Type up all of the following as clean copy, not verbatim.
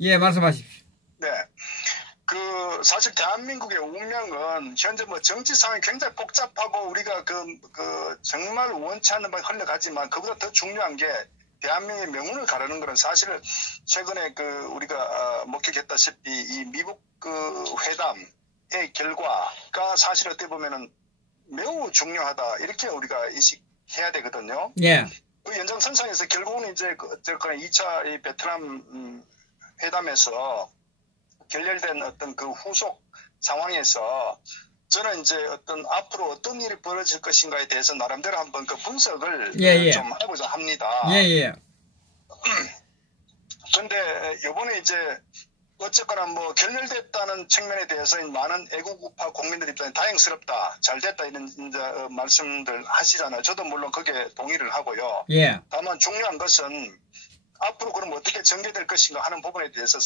예, 말씀하십시오. 네. 사실 대한민국의 운명은 현재 뭐 정치 상황이 굉장히 복잡하고 우리가 정말 원치 않는 방에 흘러가지만 그보다 더 중요한 게 대한민국의 명운을 가르는 거는 사실은 최근에 우리가 목격했다시피 이 미국 회담의 결과가 사실 어떻게 보면은 매우 중요하다. 이렇게 우리가 인식해야 되거든요. 예. 그 연장선상에서 결국은 이제 2차 이 베트남 회담에서 결렬된 어떤 후속 상황에서 저는 이제 앞으로 어떤 일이 벌어질 것인가에 대해서 나름대로 한번 분석을 좀 해보자 합니다. 예. 근데 요번에 이제 어쨌거나 결렬됐다는 측면에 대해서 많은 애국 우파 국민들 입장에 다행스럽다, 잘 됐다 이런 이제 말씀들 하시잖아요. 저도 물론 거기에 동의를 하고요. 예. 다만 중요한 것은 앞으로 그럼 어떻게 전개될 것인가 하는 부분에 대해서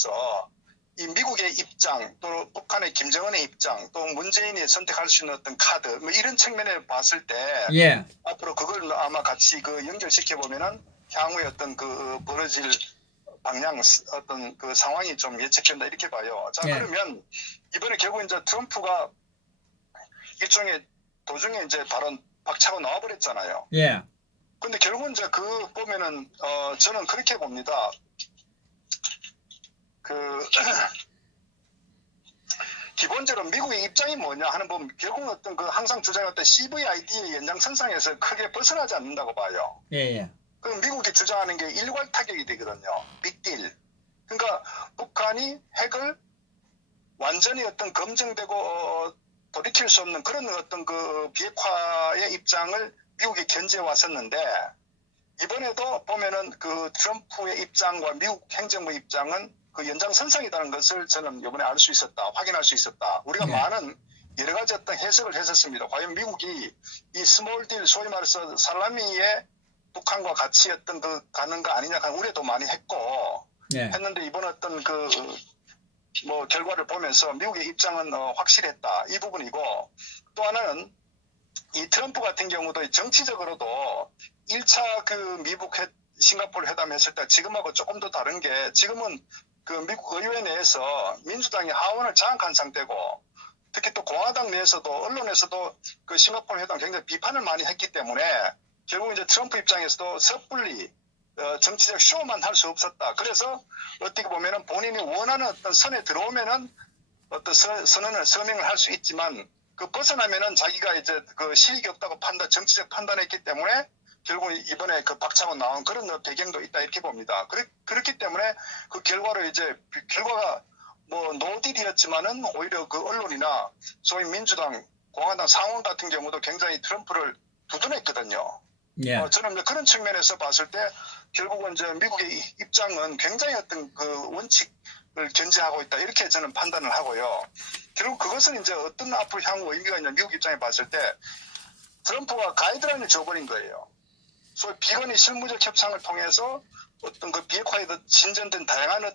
이 미국의 입장, 또 북한의 김정은의 입장, 또 문재인이 선택할 수 있는 어떤 카드, 이런 측면에 봤을 때, 앞으로 그걸 아마 같이 연결시켜 보면은 향후에 벌어질 방향, 상황이 좀 예측된다 이렇게 봐요. 자, 그러면 이번에 결국 이제 트럼프가 일종의 도중에 이제 발언 박차고 나와버렸잖아요. 예. 근데 결국은 이제 보면은, 저는 그렇게 봅니다. 기본적으로 미국의 입장이 뭐냐 하는 부분, 결국은 항상 주장했던 CVID의 연장선상에서 크게 벗어나지 않는다고 봐요. 예. 그럼 미국이 주장하는 게 일괄 타격이 되거든요. 빅딜. 그러니까 북한이 핵을 완전히 검증되고 돌이킬 수 없는 그런 비핵화의 입장을 미국이 견지해 왔었는데, 이번에도 보면은 트럼프의 입장과 미국 행정부 입장은 연장선상이라는 것을 저는 이번에 알 수 있었다, 확인할 수 있었다. 우리가 많은 여러 가지 해석을 했었습니다. 과연 미국이 이 스몰 딜, 소위 말해서 살라미에 북한과 같이 가는 거 아니냐 하는 우려도 많이 했고, 했는데 이번 결과를 보면서 미국의 입장은 확실했다. 이 부분이고, 또 하나는 이 트럼프 같은 경우도 정치적으로도 1차 미국 싱가포르 회담 했을 때 지금하고 조금 더 다른 게, 지금은 미국 의회 내에서 민주당이 하원을 장악한 상태고, 특히 또 공화당 내에서도 언론에서도 싱가포르 회담 굉장히 비판을 많이 했기 때문에 결국 이제 트럼프 입장에서도 섣불리 정치적 쇼만 할 수 없었다. 그래서 어떻게 보면은 본인이 원하는 어떤 선에 들어오면은 어떤 선언을 서명을 할 수 있지만 벗어나면은 자기가 이제 실익이 없다고 정치적 판단했기 때문에 결국 이번에 박차고 나온 그런 배경도 있다 이렇게 봅니다. 그렇기 때문에 결과가 노딜이었지만은 오히려 언론이나 소위 민주당, 공화당 상원 같은 경우도 굉장히 트럼프를 두둔했거든요. 저는 그런 측면에서 봤을 때 결국은 이제 미국의 입장은 굉장히 원칙을 견지하고 있다 이렇게 저는 판단을 하고요. 결국 그것은 이제 어떤 앞으로 향후 의미가 있냐 미국 입장에 봤을 때 트럼프가 가이드라인을 줘버린 거예요. 소위 비건의 실무적 협상을 통해서 비핵화에 진전된 다양한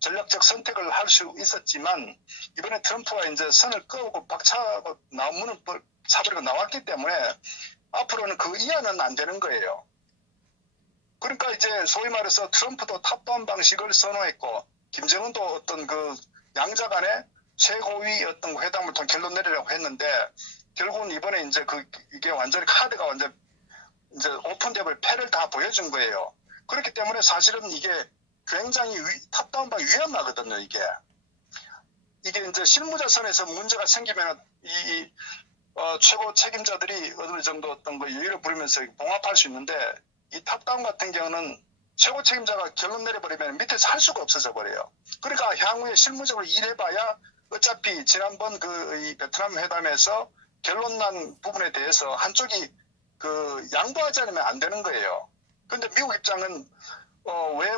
전략적 선택을 할 수 있었지만 이번에 트럼프가 이제 선을 끄고 박차고 문을 차버리고 나왔기 때문에 앞으로는 이하는 안 되는 거예요. 그러니까 이제 소위 말해서 트럼프도 탑다운 방식을 선호했고 김정은도 양자 간의 최고위 회담을 통해 결론 내리려고 했는데 결국은 이번에 이제 이게 완전히 카드가 이제 오픈되고 패를 다 보여준 거예요. 그렇기 때문에 사실은 이게 굉장히 탑다운 방이 위험하거든요, 이게 이제 실무자선에서 문제가 생기면 최고 책임자들이 어느 정도 여유를 부리면서 봉합할 수 있는데 이 탑다운 같은 경우는 최고 책임자가 결론 내려버리면 밑에서 할 수가 없어져 버려요. 그러니까 향후에 실무적으로 일해봐야 어차피 지난번 이 베트남 회담에서 결론 난 부분에 대해서 한쪽이 양보하지 않으면 안 되는 거예요. 근데 미국 입장은 왜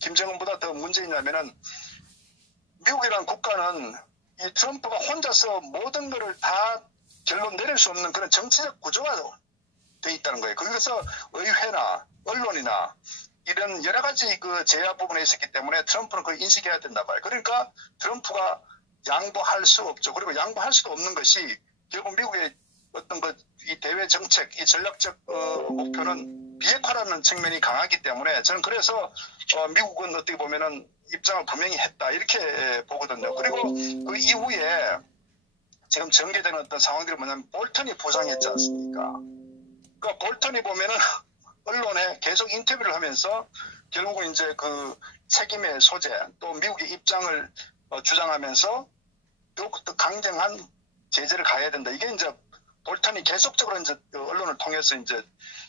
김정은보다 더 문제있냐면은 미국이라는 국가는 이 트럼프가 혼자서 모든 것을 다 결론 내릴 수 없는 그런 정치적 구조가 돼 있다는 거예요. 거기서 의회나 언론이나 이런 여러 가지 제야 부분에 있었기 때문에 트럼프는 그걸 인식해야 된다 봐요. 그러니까 트럼프가 양보할 수 없죠. 그리고 양보할 수도 없는 것이 결국 미국의 이 대외 정책, 이 전략적 목표는 비핵화라는 측면이 강하기 때문에 저는 그래서 미국은 어떻게 보면은 입장을 분명히 했다 이렇게 보거든요. 그리고 그 이후에 지금 전개되는 어떤 상황들이 뭐냐면 볼턴이 부상했지 않습니까? 그러니까 볼턴이 보면은 언론에 계속 인터뷰를 하면서 결국은 이제 그 책임의 소재 또 미국의 입장을 주장하면서 더욱더 강경한 제재를 가해야 된다. 이게 이제 볼턴이 계속적으로 이제 언론을 통해서 이제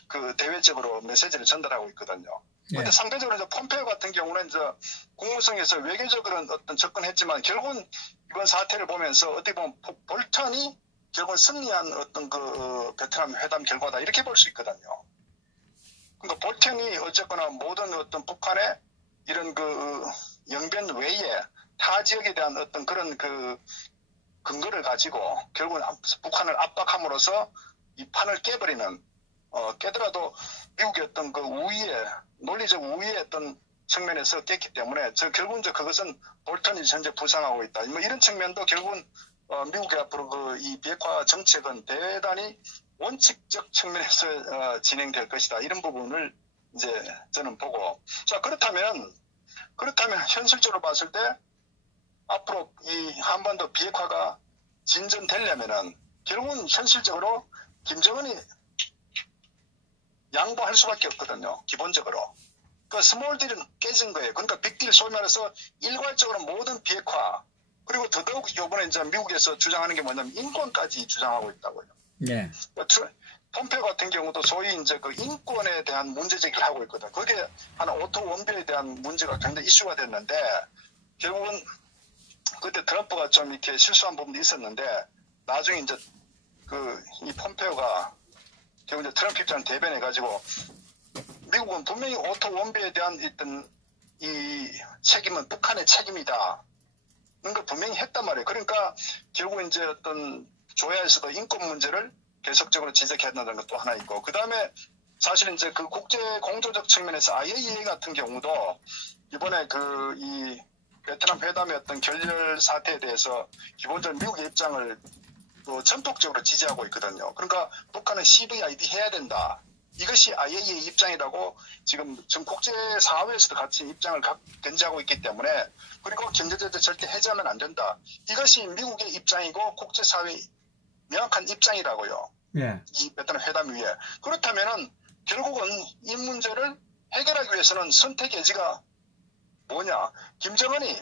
그 대외적으로 메시지를 전달하고 있거든요. 그런데 상대적으로 이제 폼페이오 같은 경우는 이제 국무성에서 외교적으로는 어떤 접근했지만 결국은 이번 사태를 보면서 어떻게 보면 볼턴이 결국은 승리한 어떤 그 베트남 회담 결과다 이렇게 볼 수 있거든요. 그러니까 볼턴이 어쨌거나 모든 어떤 북한의 이런 그 영변 외에 타 지역에 대한 어떤 그런 그 근거를 가지고 결국은 북한을 압박함으로써 이 판을 깨버리는 깨더라도 미국의 어떤 그 우위에 논리적 우위의 어떤 측면에서 깼기 때문에 결국은 그것은 볼턴이 현재 부상하고 있다. 뭐 이런 측면도 결국은 미국의 앞으로 그 이 비핵화 정책은 대단히 원칙적 측면에서 진행될 것이다. 이런 부분을 이제 저는 보고 자 그렇다면 현실적으로 봤을 때 앞으로 이 한반도 비핵화가 진전되려면은 결국은 현실적으로 김정은이 양보할 수밖에 없거든요. 기본적으로. 그 스몰 딜은 깨진 거예요. 그러니까 빅딜 소위 말해서 일괄적으로 모든 비핵화 그리고 더더욱 이번에 이제 미국에서 주장하는 게 뭐냐면 인권까지 주장하고 있다고요. 네. 폼페이오 같은 경우도 소위 이제 그 인권에 대한 문제 제기를 하고 있거든. 그게 하나 오토 원비에 대한 문제가 굉장히 이슈가 됐는데 결국은 그때 트럼프가 좀 이렇게 실수한 부분도 있었는데 나중에 이제 그 이 폼페이오가 결국 이제 트럼프 입장을 대변해가지고 미국은 분명히 오토 원비에 대한 어떤 이 책임은 북한의 책임이다. 그런 걸 분명히 했단 말이에요. 그러니까 결국 이제 어떤 조야에서도 인권 문제를 계속적으로 지적해야 된다는 것도 하나 있고 그 다음에 사실 이제 그 국제 공조적 측면에서 IAEA 같은 경우도 이번에 그 이 베트남 회담의 어떤 결렬 사태에 대해서 기본적으로 미국의 입장을 전폭적으로 지지하고 있거든요. 그러니까 북한은 CVID 해야 된다. 이것이 IAEA 입장이라고 지금 전 국제사회에서도 같이 입장을 견지하고 있기 때문에 그리고 경제제재 절대 해제하면 안 된다. 이것이 미국의 입장이고 국제사회의 명확한 입장이라고요. 예. 이 베트남 회담 위에. 그렇다면은 결국은 이 문제를 해결하기 위해서는 선택의 여지가 뭐냐. 김정은이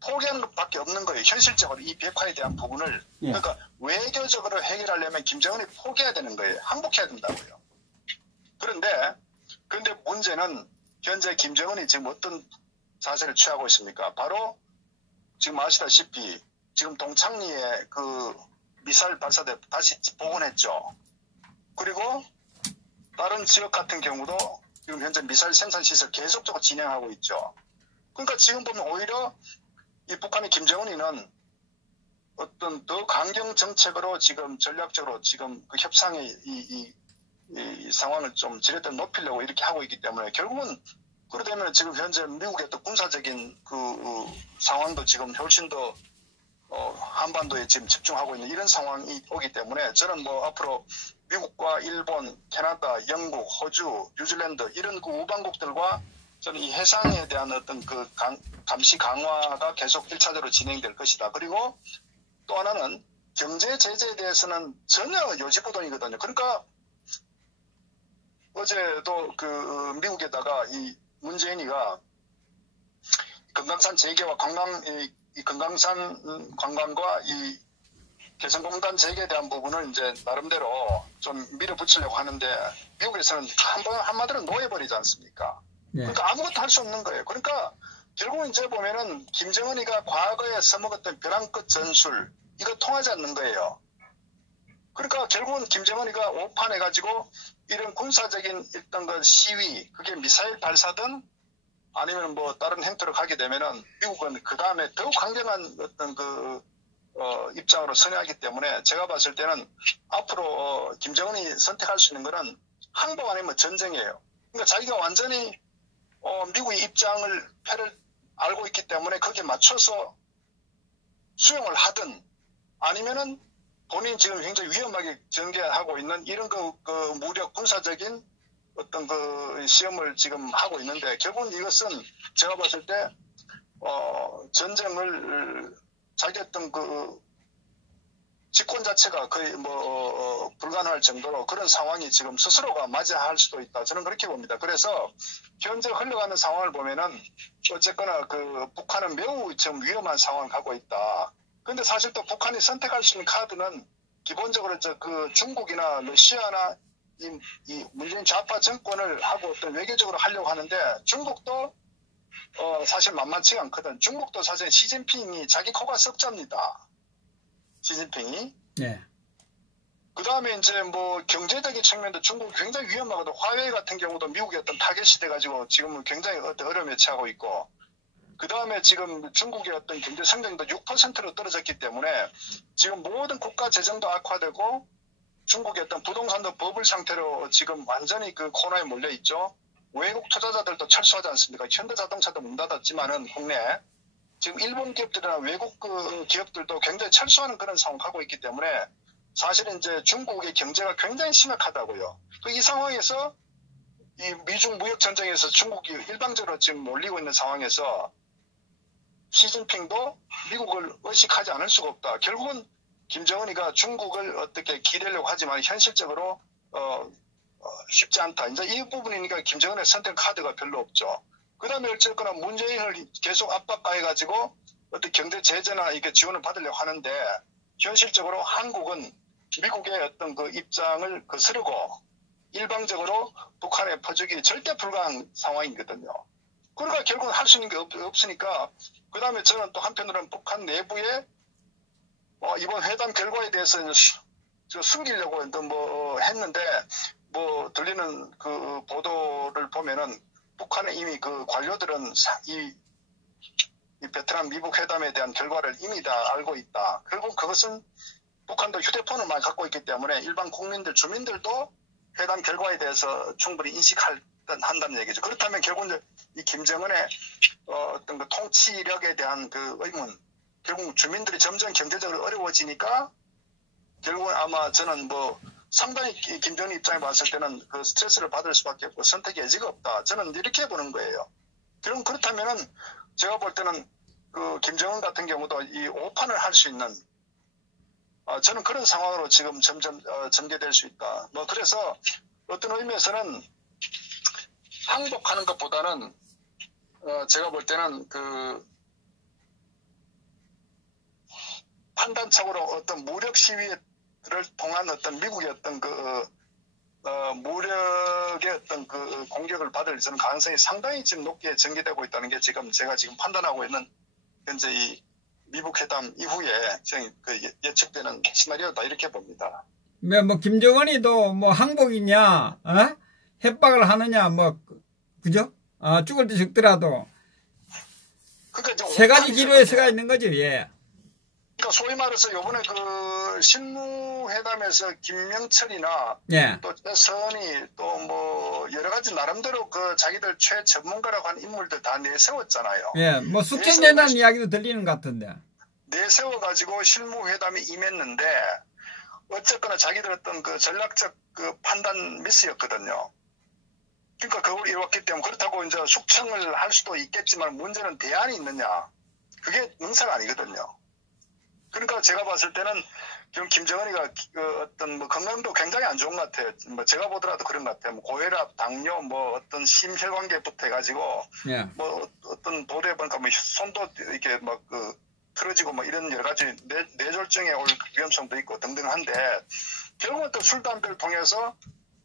포기하는 것밖에 없는 거예요. 현실적으로 이 비핵화에 대한 부분을. 예. 그러니까 외교적으로 해결하려면 김정은이 포기해야 되는 거예요. 항복해야 된다고요. 그런데 문제는 현재 김정은이 지금 어떤 자세를 취하고 있습니까? 바로 지금 아시다시피 지금 동창리에 그 미사일 발사대 다시 복원했죠. 그리고 다른 지역 같은 경우도 지금 현재 미사일 생산 시설 계속적으로 진행하고 있죠. 그러니까 지금 보면 오히려 이 북한의 김정은이는 어떤 더 강경 정책으로 지금 전략적으로 지금 그 협상의 이 상황을 좀 지렛대로 높이려고 이렇게 하고 있기 때문에 결국은 그러되면 지금 현재 미국의 또 군사적인 그 상황도 지금 훨씬 더 한반도에 지금 집중하고 있는 이런 상황이 오기 때문에 저는 뭐 앞으로 미국과 일본, 캐나다, 영국, 호주, 뉴질랜드 이런 그 우방국들과 저는 이 해상에 대한 어떤 그 감시 강화가 계속 1차적으로 진행될 것이다. 그리고 또 하나는 경제 제재에 대해서는 전혀 요지부동이거든요. 그러니까 어제도 그 미국에다가 이 문재인이가 금강산 재개와 이 금강산 관광과 이 개성공단 재개에 대한 부분을 이제 나름대로 좀 밀어붙이려고 하는데 미국에서는 한마디로 놓여버리지 않습니까? 네. 그러니까 아무것도 할 수 없는 거예요. 그러니까 결국은 이제 보면은 김정은이가 과거에 써먹었던 벼랑 끝 전술 이거 통하지 않는 거예요. 그러니까 결국은 김정은이가 오판해가지고 이런 군사적인 어떤 그 시위 그게 미사일 발사든 아니면 뭐 다른 행태로 가게 되면은 미국은 그 다음에 더욱 강경한 어떤 그 입장으로 선회하기 때문에 제가 봤을 때는 앞으로 김정은이 선택할 수 있는 거는 항복 아니면 전쟁이에요. 그러니까 자기가 완전히 미국의 입장을 패를 알고 있기 때문에 거기에 맞춰서 수용을 하든 아니면은 본인 지금 굉장히 위험하게 전개하고 있는 이런 그 무력 군사적인 어떤 그 시험을 지금 하고 있는데 결국은 이것은 제가 봤을 때 전쟁을 자기 어떤 그 집권 자체가 거의 뭐 불가능할 정도로 그런 상황이 지금 스스로가 맞이할 수도 있다. 저는 그렇게 봅니다. 그래서 현재 흘러가는 상황을 보면은 어쨌거나 그 북한은 매우 지금 위험한 상황을 가고 있다. 근데 사실 또 북한이 선택할 수 있는 카드는 기본적으로 그 중국이나 러시아나 이 문재인 좌파 정권을 하고 어떤 외교적으로 하려고 하는데 중국도 사실 만만치가 않거든. 중국도 사실 시진핑이 자기 코가 석자입니다. 시진핑이. 네. 그 다음에 이제 뭐 경제적인 측면도 중국이 굉장히 위험하거든. 화웨이 같은 경우도 미국의 어떤 타겟이 돼가지고 지금은 굉장히 어려움에 처하고 있고. 그 다음에 지금 중국의 어떤 경제 성장도 6%로 떨어졌기 때문에 지금 모든 국가 재정도 악화되고 중국의 어떤 부동산도 버블 상태로 지금 완전히 그 코너에 몰려 있죠. 외국 투자자들도 철수하지 않습니까? 현대자동차도 문 닫았지만은 국내 지금 일본 기업들이나 외국 그 기업들도 굉장히 철수하는 그런 상황을 하고 있기 때문에 사실은 이제 중국의 경제가 굉장히 심각하다고요. 이 상황에서 이 미중 무역 전쟁에서 중국이 일방적으로 지금 몰리고 있는 상황에서 시진핑도 미국을 의식하지 않을 수가 없다. 결국은 김정은이가 중국을 어떻게 기대려고 하지만 현실적으로 쉽지 않다. 이제 이 부분이니까 김정은의 선택 카드가 별로 없죠. 그 다음에 어쨌거나 문재인을 계속 압박가해가지고 어떤 경제 제재나 이렇게 지원을 받으려고 하는데 현실적으로 한국은 미국의 어떤 그 입장을 거스르고 일방적으로 북한에 퍼주기 절대 불가한 상황이거든요. 그러니까 결국은 할 수 있는 게 없으니까 그 다음에 저는 또 한편으로는 북한 내부에 이번 회담 결과에 대해서 숨기려고 뭐 했는데 뭐 들리는 그 보도를 보면은 북한의 이미 그 관료들은 이 베트남 미국 회담에 대한 결과를 이미 다 알고 있다. 결국 그것은 북한도 휴대폰을 많이 갖고 있기 때문에 일반 국민들, 주민들도 회담 결과에 대해서 충분히 한다는 얘기죠. 그렇다면 결국은 이 김정은의 어떤 그 통치력에 대한 그 의문, 결국 주민들이 점점 경제적으로 어려워지니까 결국은 아마 저는 뭐 상당히 김정은 입장에 봤을 때는 그 스트레스를 받을 수밖에 없고 선택의 여지가 없다. 저는 이렇게 보는 거예요. 그럼 그렇다면은 제가 볼 때는 그 김정은 같은 경우도 이 오판을 할 수 있는 저는 그런 상황으로 지금 점점 전개될 수 있다. 뭐 그래서 어떤 의미에서는 항복하는 것보다는 제가 볼 때는 그 판단적으로 어떤 무력 시위를 통한 어떤 미국의 어떤 그 무력의 어떤 그 공격을 받을 저는 가능성이 상당히 지금 높게 전개되고 있다는 게 지금 제가 지금 판단하고 있는 현재 이 미국 회담 이후에 그 예측되는 시나리오다 이렇게 봅니다. 뭐 김정은이도 뭐 항복이냐, 협박을 하느냐, 뭐 그죠? 죽을 때 죽더라도 그러니까 세 가지 기로에 서가 있는 거죠. 예. 그러니까 소위 말해서 요번에 그 실무회담에서 김명철이나 예. 또 서은이 또 뭐 여러 가지 나름대로 그 자기들 최전문가라고 하는 인물들 다 내세웠잖아요. 예, 뭐 숙청된다는 이야기도 들리는 것 같은데. 내세워가지고 실무회담에 임했는데 어쨌거나 자기들 어떤 그 전략적 그 판단 미스였거든요. 그러니까 그걸 이뤘기 때문에 그렇다고 이제 숙청을 할 수도 있겠지만 문제는 대안이 있느냐. 그게 능사가 아니거든요. 그러니까 제가 봤을 때는 지금 김정은이가 그 어떤 뭐 건강도 굉장히 안 좋은 것 같아요. 뭐 제가 보더라도 그런 것 같아요. 뭐 고혈압, 당뇨, 뭐 어떤 심혈관계부터 해가지고 예. 뭐 어떤 보도에 보니까 뭐 손도 이렇게 막 그 틀어지고 뭐 이런 여러 가지 뇌졸중에 올 위험성도 있고 등등한데 결국은 또 술 담배를 통해서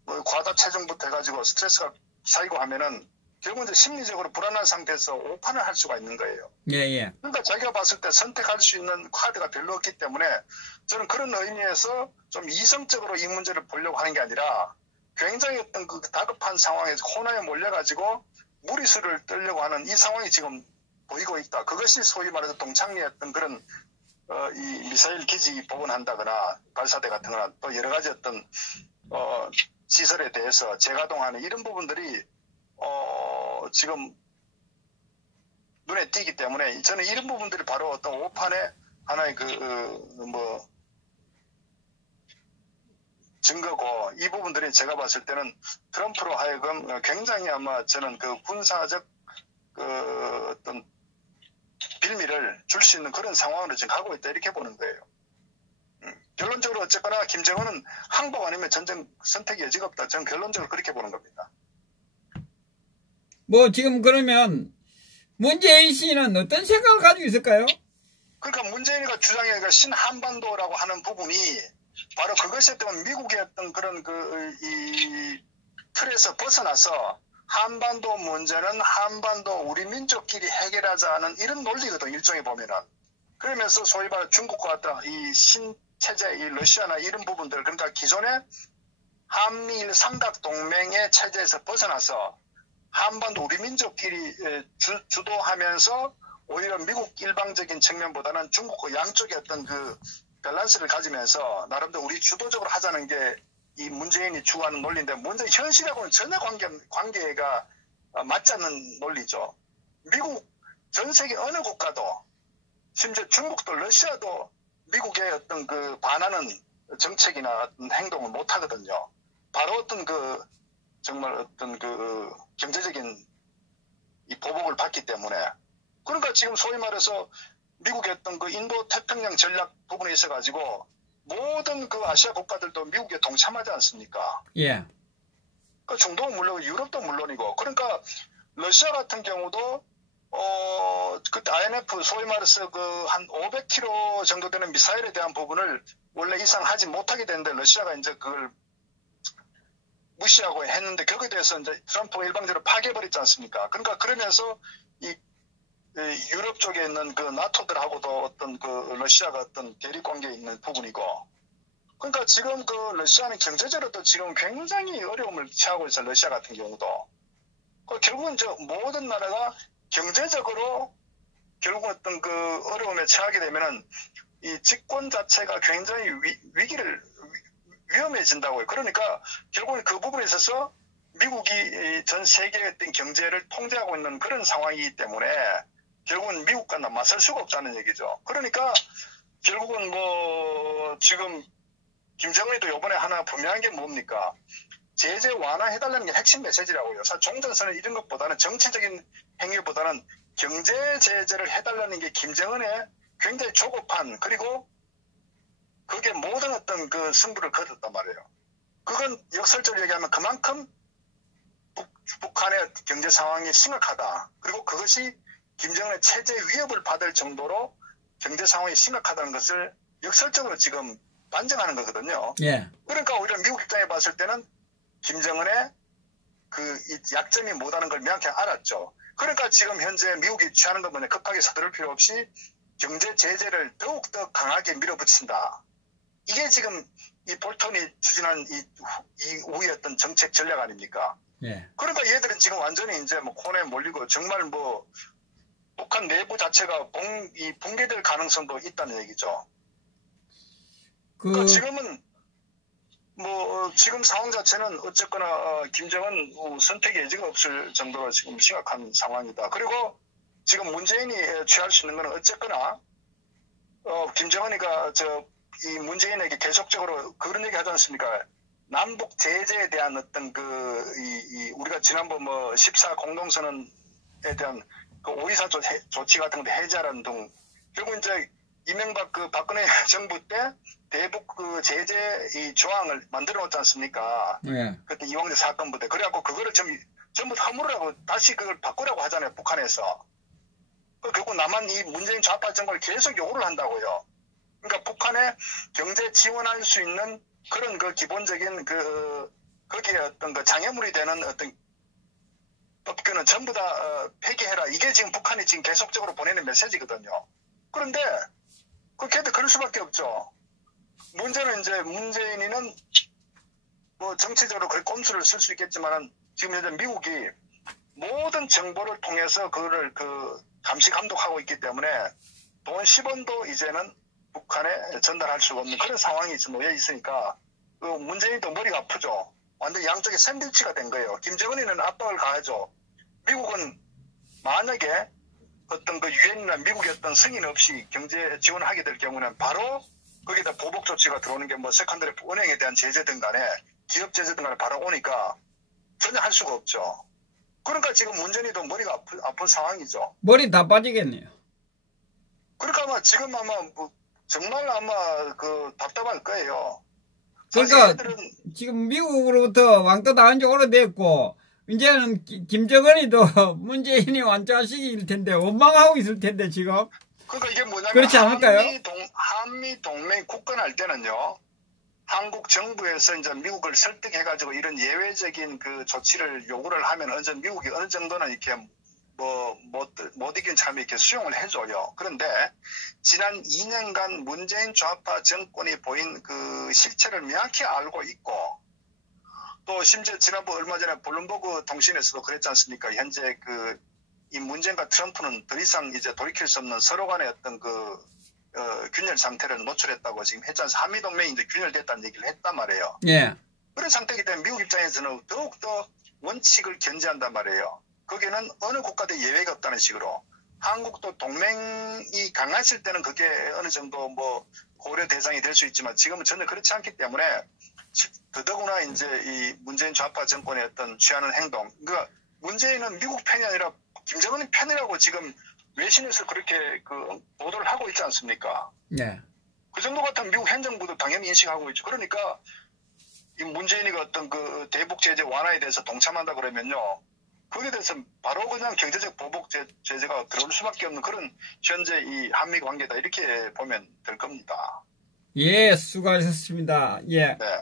뭐 과다 체중부터 해가지고 스트레스가 쌓이고 하면은 결국은 이제 심리적으로 불안한 상태에서 오판을 할 수가 있는 거예요. 예, 예. 그러니까 자기가 봤을 때 선택할 수 있는 카드가 별로 없기 때문에 저는 그런 의미에서 좀 이성적으로 이 문제를 보려고 하는 게 아니라 굉장히 어떤 그 다급한 상황에서 코너에 몰려가지고 무리수를 떨려고 하는 이 상황이 지금 보이고 있다. 그것이 소위 말해서 동창리였던 그런 이 미사일 기지 복원한다거나 발사대 같은 거나 또 여러 가지 어떤 시설에 대해서 재가동하는 이런 부분들이 지금 눈에 띄기 때문에 저는 이런 부분들이 바로 어떤 오판의 하나의 증거고 이 부분들이 제가 봤을 때는 트럼프로 하여금 굉장히 아마 저는 그 군사적 그 어떤 빌미를 줄 수 있는 그런 상황으로 지금 가고 있다 이렇게 보는 거예요. 결론적으로 어쨌거나 김정은은 항복 아니면 전쟁 선택의 여지가 없다. 저는 결론적으로 그렇게 보는 겁니다. 뭐 지금 그러면 문재인 씨는 어떤 생각을 가지고 있을까요? 그러니까 문재인이가 주장해 신한반도라고 하는 부분이 바로 그것에 때문에 미국의 어떤 그런 이 틀에서 벗어나서 한반도 문제는 한반도 우리 민족끼리 해결하자는 이런 논리거든 일종의 보면은. 그러면서 소위 말해 중국과 같은 이 신체제, 이 러시아나 이런 부분들 그러니까 기존의 한미일 삼각 동맹의 체제에서 벗어나서 한반도 우리 민족끼리 주도하면서 오히려 미국 일방적인 측면보다는 중국과 양쪽의 어떤 그 밸런스를 가지면서 나름대로 우리 주도적으로 하자는 게 이 문재인이 추구하는 논리인데 문제 현실하고는 전혀 관계가 맞지 않는 논리죠. 미국 전 세계 어느 국가도 심지어 중국도 러시아도 미국의 어떤 그 반하는 정책이나 어떤 행동을 못 하거든요. 바로 어떤 그 정말 어떤 그 경제적인 이 보복을 받기 때문에 그러니까 지금 소위 말해서 미국의 어떤 그 인도 태평양 전략 부분에 있어 가지고 모든 그 아시아 국가들도 미국에 동참하지 않습니까? 예. 그 중동은 물론 유럽도 물론이고 그러니까 러시아 같은 경우도 그때 INF 소위 말해서 그 한 500km 정도 되는 미사일에 대한 부분을 원래 이상 하지 못하게 되는데 러시아가 이제 그걸 무시하고 했는데 거기에 대해서 이제 트럼프가 일방적으로 파괴해버렸지 않습니까? 그러니까 그러면서 이 유럽 쪽에 있는 그 나토들하고도 어떤 그 러시아가 어떤 대립 관계에 있는 부분이고 그러니까 지금 그 러시아는 경제적으로도 지금 굉장히 어려움을 취하고 있어요. 러시아 같은 경우도. 결국은 저 모든 나라가 경제적으로 결국 어떤 그 어려움에 처하게 되면은 이 집권 자체가 굉장히 위험해진다고요. 그러니까 결국은 그 부분에 있어서 미국이 전 세계의 어떤 경제를 통제하고 있는 그런 상황이기 때문에 결국은 미국과 맞설 수가 없다는 얘기죠. 그러니까 결국은 뭐 지금 김정은이도 이번에 하나 분명한 게 뭡니까? 제재 완화해달라는 게 핵심 메시지라고요. 사실 종전선언 이런 것보다는 정치적인 행위보다는 경제 제재를 해달라는 게 김정은의 굉장히 조급한 그리고 그게 모든 어떤 그 승부를 거뒀단 말이에요. 그건 역설적으로 얘기하면 그만큼 북한의 경제 상황이 심각하다. 그리고 그것이 김정은의 체제 위협을 받을 정도로 경제 상황이 심각하다는 것을 역설적으로 지금 반증하는 거거든요. 예. 그러니까 오히려 미국 입장에 봤을 때는 김정은의 그 약점이 뭐다는 걸 명확히 알았죠. 그러니까 지금 현재 미국이 취하는 건 뭐냐 급하게 서두를 필요 없이 경제 제재를 더욱더 강하게 밀어붙인다. 이게 지금 이 볼턴이 추진한 이 우의 어떤 정책 전략 아닙니까? 예. 그러니까 얘들은 지금 완전히 이제 뭐 코너에 몰리고 정말 뭐 북한 내부 자체가 붕괴될 가능성도 있다는 얘기죠. 그러니까 지금은 뭐 지금 상황 자체는 어쨌거나 김정은 선택의 여지가 없을 정도로 지금 심각한 상황이다. 그리고 지금 문재인이 취할 수 있는 건 어쨌거나 김정은이가 이 문재인에게 계속적으로 그런 얘기 하지 않습니까? 남북 제재에 대한 어떤 우리가 지난번 뭐 14 공동선언에 대한 그 5.24 조치 같은 거 해제하라는 등 결국 이제 이명박 그 박근혜 정부 때 대북 그 제재 이 조항을 만들어 놓지 않습니까? 네. 그때 이왕재 사건부터. 그래갖고 그거를 전부 허물으라고 다시 그걸 바꾸라고 하잖아요. 북한에서. 결국 남한 이 문재인 좌파 정권을 계속 요구를 한다고요. 그러니까 북한에 경제 지원할 수 있는 그런 그 기본적인 거기에 어떤 그 장애물이 되는 어떤 법규는 전부 다 폐기해라. 이게 지금 북한이 지금 계속적으로 보내는 메시지거든요. 그런데 걔도 그럴 수밖에 없죠. 문제는 이제 문재인이는 뭐 정치적으로 그 꼼수를 쓸 수 있겠지만은 지금 현재 미국이 모든 정보를 통해서 그거를 감시 감독하고 있기 때문에 돈 10원도 이제는 북한에 전달할 수가 없는 그런 상황이 지금 놓여 있으니까 문재인도 머리가 아프죠. 완전 양쪽에 샌드위치가 된 거예요. 김정은이는 압박을 가하죠. 미국은 만약에 어떤 그 유엔이나 미국의 어떤 승인 없이 경제 지원을 하게 될 경우는 바로 거기다 보복 조치가 들어오는 게 뭐 세컨더리 은행에 대한 제재든 간에 기업 제재든 간에 바로 오니까 전혀 할 수가 없죠. 그러니까 지금 문재인이도 머리가 아픈 상황이죠. 머리 다 빠지겠네요. 그러니까 아마 지금 아마 뭐 정말 아마 그 답답할 거예요. 그러니까 애들은 지금 미국으로부터 왕따 당한 지 오래됐고 이제는 김정은이도 문재인이 완자식일 텐데 원망하고 있을 텐데 지금. 그러니까 이게 뭐냐면 그렇지 않을까요? 한미 동맹 국권할 때는요. 한국 정부에서 이제 미국을 설득해가지고 이런 예외적인 그 조치를 요구를 하면 미국이 어느 정도는 이렇게 못 이긴 참에 이렇게 수용을 해줘요. 그런데 지난 2년간 문재인 좌파 정권이 보인 그 실체를 명확히 알고 있고 또 심지어 지난번 얼마 전에 블룸버그 통신에서도 그랬지 않습니까? 현재 이 문재인과 트럼프는 더 이상 이제 돌이킬 수 없는 서로 간의 어떤 균열 상태를 노출했다고 지금 했지 않습니까? 한미동맹이 이제 균열됐다는 얘기를 했단 말이에요. 예. 그런 상태이기 때문에 미국 입장에서는 더욱더 원칙을 견지한단 말이에요. 거기에는 어느 국가도 예외가 없다는 식으로. 한국도 동맹이 강하실 때는 그게 어느 정도 뭐 고려 대상이 될 수 있지만 지금은 전혀 그렇지 않기 때문에 더더구나 이제 이 문재인 좌파 정권의 어떤 취하는 행동. 그러니까 문재인은 미국 편이 아니라 김정은 편이라고 지금 외신에서 그렇게 보도를 하고 있지 않습니까? 네. 그 정도 같은 미국 행정부도 당연히 인식하고 있죠. 그러니까 이 문재인이가 어떤 그 대북 제재 완화에 대해서 동참한다 그러면요. 거기에 대해서 바로 그냥 경제적 보복 제재가 들어올 수밖에 없는 그런 현재 이 한미 관계다 이렇게 보면 될 겁니다. 예, 수고하셨습니다. 예. 네.